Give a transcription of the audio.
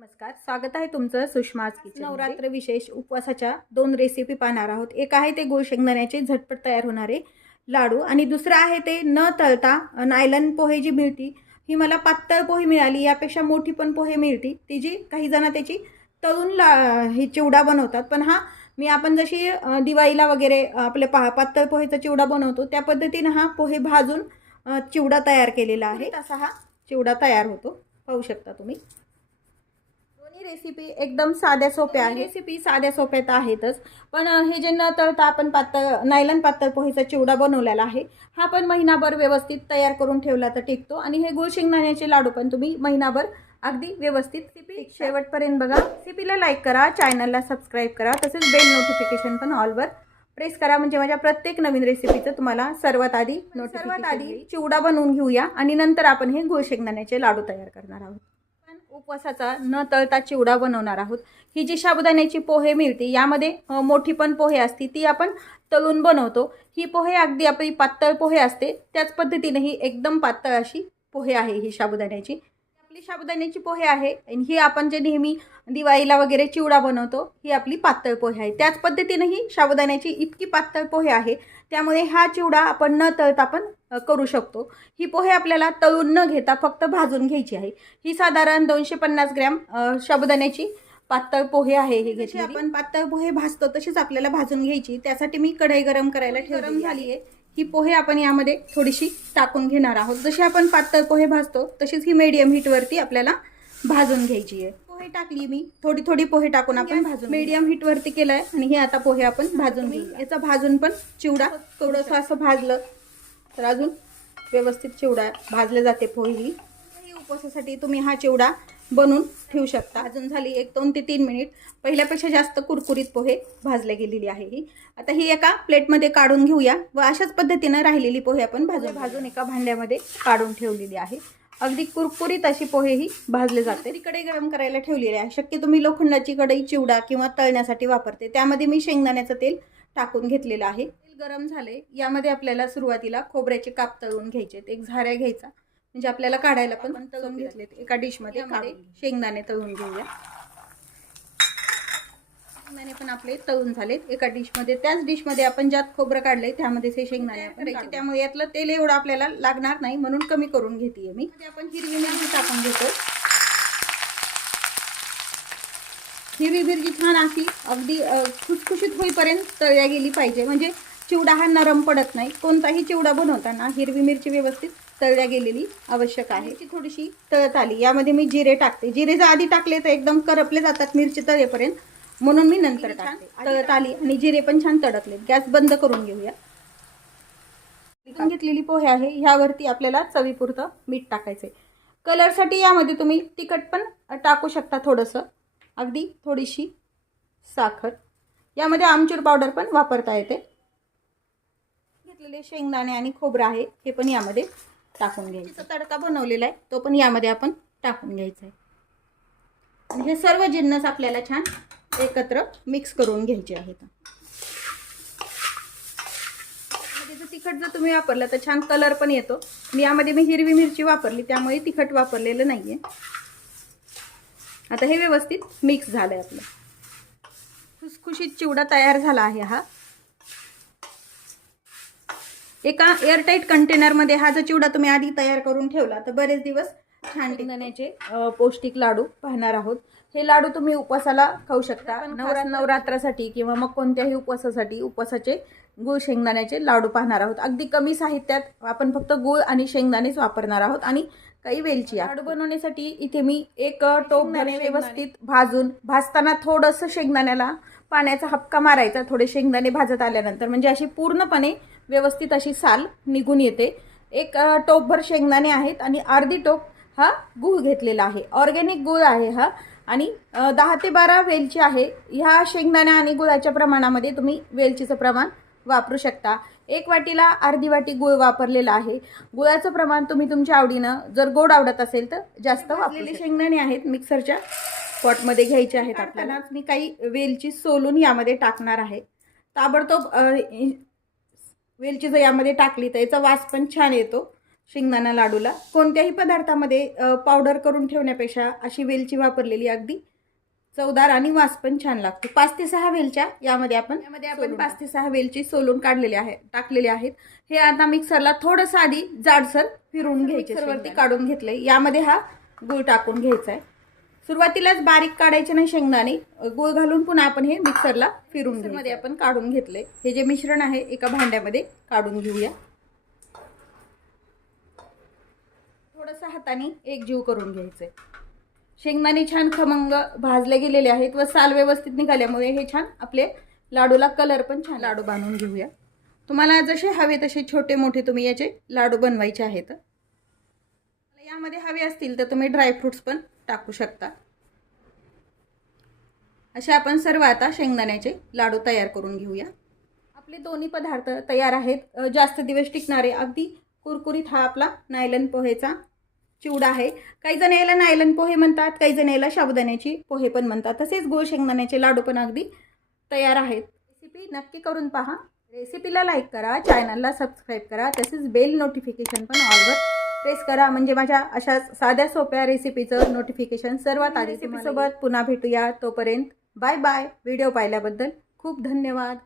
नमस्कार स्वागत आहे तुमचं सुषमाज किचन नवरात्र विशेष उपवासाच्या दोन रेसिपी पाहणार आहोत. एक आहे ते गुळ शेंगदाण्याचे झटपट तयार होणारे लाडू. आणि दुसरं आहे ते न तळता नायलन पोहे जी मिळती ही मला पातळ पोहे मिळाली यापेक्षा मोठी पण पोहे मिळती. ती जी काही जण त्याची तळून ला हे चिवडा बनवतात. पण हा मी आपण जशी दिवाळीला वगैरे आपले पा पातळ पोहेचा चिवडा बनवतो त्या पद्धतीनं हा पोहे भाजून चिवडा तयार केलेला आहे. असा हा चिवडा तयार होतो. पाहू शकता तुम्ही. दोन्ही रेसिपी एकदम साध्या सोप्या आहेत रेसिपी साध्या सोप्या तर आहेतच. पण हे जे न तळता आपण पातळ नायलन पातळ पोहेचा चिवडा बनवलेला आहे हा पण महिनाभर व्यवस्थित तयार करून ठेवला तर टिकतो. आणि हे गुळ शेंगदाण्याचे लाडू पण तुम्ही महिनाभर अगदी व्यवस्थित रेसिपी शेवटपर्यंत बघा. रेसिपीला लाईक करा चॅनलला सबस्क्राईब करा तसेच बेल नोटिफिकेशन पण ऑलवर प्रेस करा. म्हणजे माझ्या प्रत्येक नवीन रेसिपीचं तुम्हाला सर्वात आधी सर्वात आधी चिवडा बनवून घेऊया आणि नंतर आपण हे गुळ शेंगदाण्याचे लाडू तयार करणार आहोत. उपवासाचा न तळता चिवडा बनवणार आहोत. ही जी साबुदाण्याची पोहे मिळते यामध्ये मोठी पण पोहे असते ती आपण तळून बनवतो. ही पोहे अगदी आपली पातळ पोहे असते. त्याच पद्धतीने ही एकदम पातळ अशी पोहे आहे ही साबुदाण्याची. आपली साबुदाण्याची पोहे आहे. आणि ही आपण जे नेहमी दिवाळीला वगैरे चिवडा बनवतो ही आपली पातळ पोहे आहे. त्याच पद्धतीने ही साबुदाण्याची इतकी पातळ पोहे आहे. त्यामुळे हा चिवडा आपण न तळता पण करू शकतो. ही पोहे आपल्याला तळून न घेता फक्त भाजून घ्यायची आहे. ही साधारण दोनशे पन्नास ग्रॅम साबुदाण्याची पातळ पोहे आहे हे घेतली आपण पातळ पोहे भाजतो तशीच आपल्याला भाजून घ्यायची. त्यासाठी मी कढई गरम करायला गरम झाली आहे. ही पोहे आपण यामध्ये थोडीशी टाकून घेणार आहोत. जशी आपण पातळ पोहे भाजतो तशीच ही मीडियम हीटवरती आपल्याला भाजून घ्यायची आहे. पोहे टाकली मी. थोडी थोडी पोहे टाकून आपण भाजून मीडियम हीटवरती केलंय आणि हे आता पोहे आपण भाजून घेऊ याचा भाजून पण चिवडा थोडंसं असं भाजलं तर अजून व्यवस्थित चिवडा भाजले जाते पोहे ही. उपवासासाठी तुम्ही हा चिवडा बनवून ठेवू शकता. अजून झाली एक दोन ते तीन मिनिट. पहिल्यापेक्षा जास्त कुरकुरीत पोहे भाजले गेलेली आहे ही. आता ही एका प्लेटमध्ये काढून घेऊया व अशाच पद्धतीनं राहिलेली पोहे आपण भाजून भाजून एका भांड्यामध्ये काढून ठेवलेली आहे. अगदी कुरकुरीत अशी पोहे ही भाजले जाते ती कढई गरम करायला ठेवलेली आहे. शक्य तुम्ही लोखंडाची कढई चिवडा किंवा तळण्यासाठी वापरते. त्यामध्ये मी शेंगदाण्याचं तेल टाकून घेतलेलं आहे. तेल गरम झाले यामध्ये आपल्याला सुरुवातीला खोबऱ्याचे काप तळून घ्यायचे एक झाऱ्या घ्यायचा. म्हणजे आपल्याला काढायला पण तळून घेतलेत. एका डिशमध्ये मध्ये शेंगदाणे तळून घेऊया. शेंगदाणे पण आपले तळून झालेत. एका डिशमध्ये त्याच डिशमध्ये आपण ज्यात खोबरं काढलंय त्यामध्येच हे शेंगदाणे करायचे. त्यामुळे यातलं तेल एवढं आपल्याला लागणार नाही म्हणून कमी करून घेते मी. आपण हिरवी मिरची टाकून घेतो हिरवी मिरची छान अशी अगदी खुसखुशीत होईपर्यंत तळल्या गेली पाहिजे. म्हणजे चिवडा हा नरम पडत नाही. कोणताही चिवडा बनवताना हिरवी मिरची व्यवस्थित तळल्या गेलेली आवश्यक आहे. ती थोडीशी तळत आली. यामध्ये मी जिरे टाकते. जिरे जर आधी टाकले तर एकदम करपले जातात मिरची तळेपर्यंत. म्हणून मी नंतर टाकते. तळत आली आणि जिरे पण छान तडकले. गॅस बंद करून घेऊया. घेतलेली पोहे आहे. ह्यावरती आपल्याला चवीपुरतं मीठ टाकायचं आहे कलरसाठी यामध्ये तुम्ही तिखट पण टाकू शकता थोडंसं. अगदी थोडीशी साखर. यामध्ये आमचूर पावडर पण वापरता येते. घेतलेले शेंगदाणे आणि खोबरं आहे. हे पण यामध्ये टाकून घ्यायचं. तडका बनवलेला आहे तो पण यामध्ये आपण टाकून घ्यायचा आहे. हे सर्व जिन्नस आपल्याला छान एकत्र मिक्स करून घ्यायचे आहेत. जर तिखट जर तुम्ही वापरलं तर छान कलर पण येतो. मी यामध्ये मी हिरवी मिरची वापरली त्यामुळे तिखट वापरलेलं नाहीये. आता हे व्यवस्थित मिक्स झालंय आपलं. खुसखुशीत चिवडा तयार झाला आहे हा. एका एअरटाईट कंटेनरमध्ये हा जर चिवडा तुम्ही आधी तयार करून ठेवला तर बरेच दिवस छान टिकण्याचे पौष्टिक लाडू पाहणार आहोत. हे लाडू तुम्ही उपवासाला खाऊ शकता. नवरा नवरात्रासाठी किंवा मग कोणत्याही उपवासासाठी उपवासाचे गुळ शेंगदाण्याचे लाडू पाहणार आहोत. अगदी कमी साहित्यात आपण फक्त गुळ आणि शेंगदाणेच वापरणार आहोत. आणि काही वेलची आहे. लाडू बनवण्यासाठी इथे मी एक टोप व्यवस्थित भाजून भाजताना थोडंसं शेंगदाण्याला पाण्याचा हपका मारायचा थोडे शेंगदाणे भाजत आल्यानंतर म्हणजे अशी पूर्णपणे व्यवस्थित अशी साल निघून येते. एक टोपभर शेंगदाणे आहेत आणि अर्धी टोप हा गूळ घेतलेला आहे. ऑर्गॅनिक गूळ आहे हा. आणि दहा ते बारा वेलची आहे. ह्या शेंगदाण्या आणि गुळाच्या प्रमाणामध्ये तुम्ही वेलचीचं प्रमाण वापरू शकता. एक वाटीला अर्धी वाटी गुळ वापरलेला आहे. गुळाचं प्रमाण तुम्ही तुमच्या आवडीनं जर गोड आवडत असेल तर जास्त वापरलेले शेंगदाणे आहेत मिक्सरच्या पॉटमध्ये घ्यायचे आहेत आपल्याला. मी काही वेलची सोलून यामध्ये टाकणार आहे. ताबडतोब वेलची जर यामध्ये टाकली तर याचा वास पण छान येतो शेंगदाणा लाडूला. कोणत्याही पदार्थामध्ये पावडर करून ठेवण्यापेक्षा अशी वेलची वापरलेली अगदी चवदार आणि वास पण छान लागतो. पाच ते सहा वेलच्या यामध्ये आपण यामध्ये आपण पाच ते सहा वेलची सोलून काढलेले आहे टाकलेले आहेत. हे आता मिक्सरला थोडंसं आधी जाडसर फिरून घ्यायचे मिक्सरवरती काढून घेतले यामध्ये हा गूळ टाकून घ्यायचा आहे सुरुवातीलाच बारीक काढायचे नाही शेंगदाणे. गूळ घालून पुन्हा आपण हे मिक्सरला फिरून मध्ये आपण काढून घेतले हे जे मिश्रण आहे एका भांड्यामध्ये काढून घेऊया. थोडंसं हाताने एकजीव करून घ्यायचंय. शेंगदाणे छान खमंग भाजले गेलेले आहेत व साल व्यवस्थित निघाल्यामुळे हे छान आपले लाडूला कलर पण छान लाडू बांधून घेऊया. तुम्हाला जसे हवे तसे छोटे मोठे तुम्ही याचे लाडू बनवायचे आहेत. यामध्ये हवे असतील तर तुम्ही ड्रायफ्रुट्स पण टाकू शकता. असे आपण सर्व आता शेंगदाण्याचे लाडू तयार करून घेऊया. आपले दोन्ही पदार्थ तयार आहेत. जास्त दिवस टिकणारे. अगदी कुरकुरीत हा आपला नायलन पोहेचा चिवडा आहे. काही जण याला नायलन पोहे म्हणतात काही जण याला साबुदाण्याची पोहे पण म्हणतात. तसेच गोड शेंगदाण्याचे लाडू पण अगदी तयार आहेत. रेसिपी नक्की करून पहा. रेसिपीला लाईक करा चॅनलला सबस्क्राईब करा तसेच बेल नोटिफिकेशन पण ऑलवर प्रेस करा. म्हणजे माझ्या अशा साध्या सोप्या रेसिपीचं नोटिफिकेशन सर्वात आधी रेसिपीसोबत पुन्हा भेटूया तोपर्यंत. बाय बाय व्हिडिओ पाहिल्याबद्दल खूप धन्यवाद.